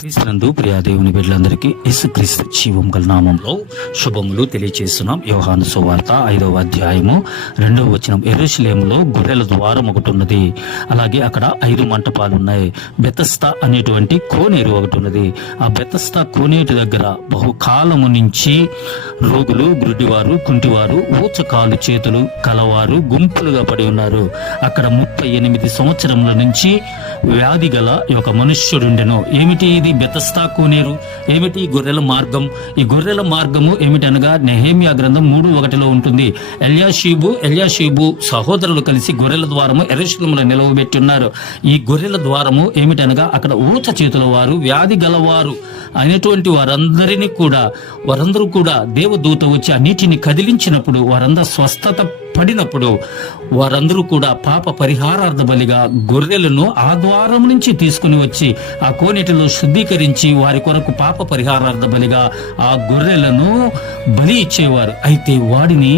క్రీస్తునందు ప్రియ దేవుని బిడ్డలందరికీ యేసుక్రీస్తు జీవం గల నామంలో శుభములు తెలియజేస్తున్నాం. యోహాను సువార్త 5వ అధ్యాయము 2వ వచనం. యెరూషలేములో గొర్రెల ద్వారం ఒకటి ఉన్నది, అలాగే అక్కడ 5 మంటపాలు ఉన్నాయి. బెతస్తా అనేటువంటి కోనేరు ఒకటి ఉన్నది. ఆ బెతస్తా కోనేరు దగ్గర బహుకాలము నుంచి రోగులు, గుడ్డివారు, కుంటివారు, ఊచకాలు చేతులు కలవారు గుంపులుగా పడి ఉన్నారు. అక్కడ 38 సంవత్సరముల నుంచి వ్యాధి గల ఒక మనుష్యుడుండెను. ఏమిటి ఇది బెతస్తా కోనేరు? ఏమిటి గొర్రెల మార్గం? ఈ గొర్రెల మార్గము ఏమిటనగా నెహెమ్యా గ్రంథం 3:1 ఉంటుంది. ఎల్యాషీబు సహోదరులు కలిసి గొర్రెల ద్వారము యెరూషలేములో నిలవబెట్టి ఉన్నారు. ఈ గొర్రెల ద్వారము ఏమిటనగా అక్కడ ఊచ చేతుల వారు, వ్యాధి గలవారు అయినటువంటి వారందరూ కూడా దేవదూత వచ్చి ఆ నీటిని కదిలించినప్పుడు, వారందరూ స్వస్థత పడినప్పుడు, వారందరూ కూడా పాప పరిహారార్థ బలిగా గొర్రెలను ఆ ద్వారం నుంచి తీసుకుని వచ్చి ఆ కోనేటిలో శుద్ధీకరించి వారి కొరకు పాప పరిహారార్థ బలిగా ఆ గొర్రెలను బలి ఇచ్చేవారు. అయితే వాడిని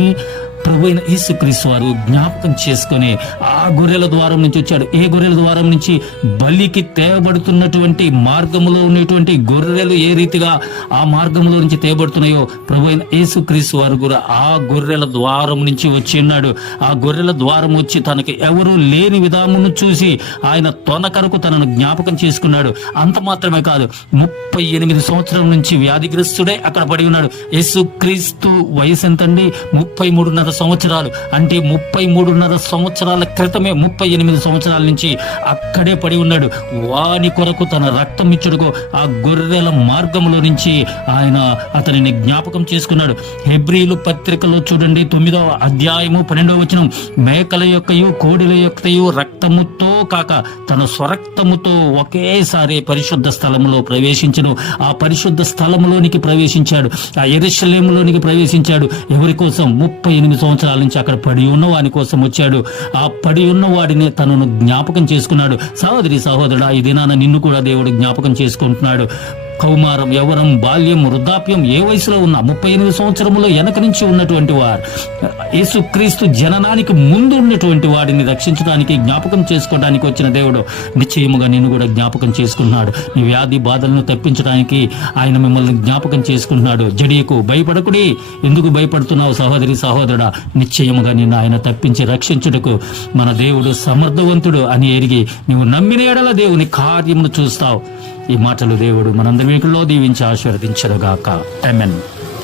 ప్రభువైన యేసుక్రీస్తు వారు జ్ఞాపకం చేసుకుని ఆ గొర్రెల ద్వారం నుంచి వచ్చాడు. ఏ గొర్రెల ద్వారం నుంచి? బలికి తేబడుతున్నటువంటి మార్గములో ఉన్నటువంటి గొర్రెలు ఏ రీతిగా ఆ మార్గంలో నుంచి తేబడుతున్నాయో, ప్రభువైన యేసుక్రీస్తు వారు కూడా ఆ గొర్రెల ద్వారం నుంచి వచ్చి ఉన్నాడు. ఆ గొర్రెల ద్వారం వచ్చి తనకి ఎవరూ లేని విధామును చూసి ఆయన తొనకరకు తనను జ్ఞాపకం చేసుకున్నాడు. అంత మాత్రమే కాదు, 38 సంవత్సరం నుంచి వ్యాధిగ్రస్తుడే అక్కడ పడి ఉన్నాడు. యేసుక్రీస్తు వయసు ఎంతండి? 33.5 సంవత్సరాలు. అంటే 33.5 సంవత్సరాల క్రితమే 38 సంవత్సరాల నుంచి అక్కడే పడి ఉన్నాడు. వాని కొరకు తన రక్తం ఇచ్చుడుకు ఆ గొర్రెల మార్గంలో నుంచి ఆయన అతనిని జ్ఞాపకం చేసుకున్నాడు. హెబ్రీలు పత్రికలో చూడండి 9వ అధ్యాయము 12వ వచనం. మేకల యొక్కయు కోడిల యొక్కయు రక్తముతో కాక తన స్వరక్తముతో ఒకేసారి పరిశుద్ధ స్థలములో ప్రవేశించను. ఆ పరిశుద్ధ స్థలములోనికి ప్రవేశించాడు, ఆ యెరూషలేములోనికి ప్రవేశించాడు. ఎవరి కోసం? 38 సంవత్సరాల నుంచి అక్కడ పడి ఉన్న వాని కోసం వచ్చాడు. ఆ పడి ఉన్న వాడిని తనను జ్ఞాపకం చేసుకున్నాడు. సహోదరి సహోదరుడా, ఈ దినాన నిన్ను కూడా దేవుడు జ్ఞాపకం చేసుకుంటున్నాడు. కౌమారం, యవనం, బాల్యం, వృద్ధాప్యం ఏ వయసులో ఉన్నా 38 సంవత్సరములో వెనక నుంచి ఉన్నటువంటి వారు, యేసుక్రీస్తు జననానికి ముందు ఉన్నటువంటి వాడిని రక్షించడానికి, జ్ఞాపకం చేసుకోవడానికి వచ్చిన దేవుడు నిశ్చయముగా నిన్ను కూడా జ్ఞాపకం చేసుకున్నాడు. నీ వ్యాధి బాధలను తప్పించడానికి ఆయన మిమ్మల్ని జ్ఞాపకం చేసుకుంటున్నాడు. జడియకు, భయపడకుడి. ఎందుకు భయపడుతున్నావు సహోదరి సహోదరుడా? నిశ్చయముగా నిన్ను ఆయన తప్పించి రక్షించుటకు మన దేవుడు సమర్థవంతుడు అని ఎరిగి నువ్వు నమ్మిన ఎడల దేవుని కార్యమును చూస్తావు. ఈ మాటలు దేవుడు మనందరి వీకుల్లో దీవించి ఆశీర్వదించరుగాక. ఆమేన్.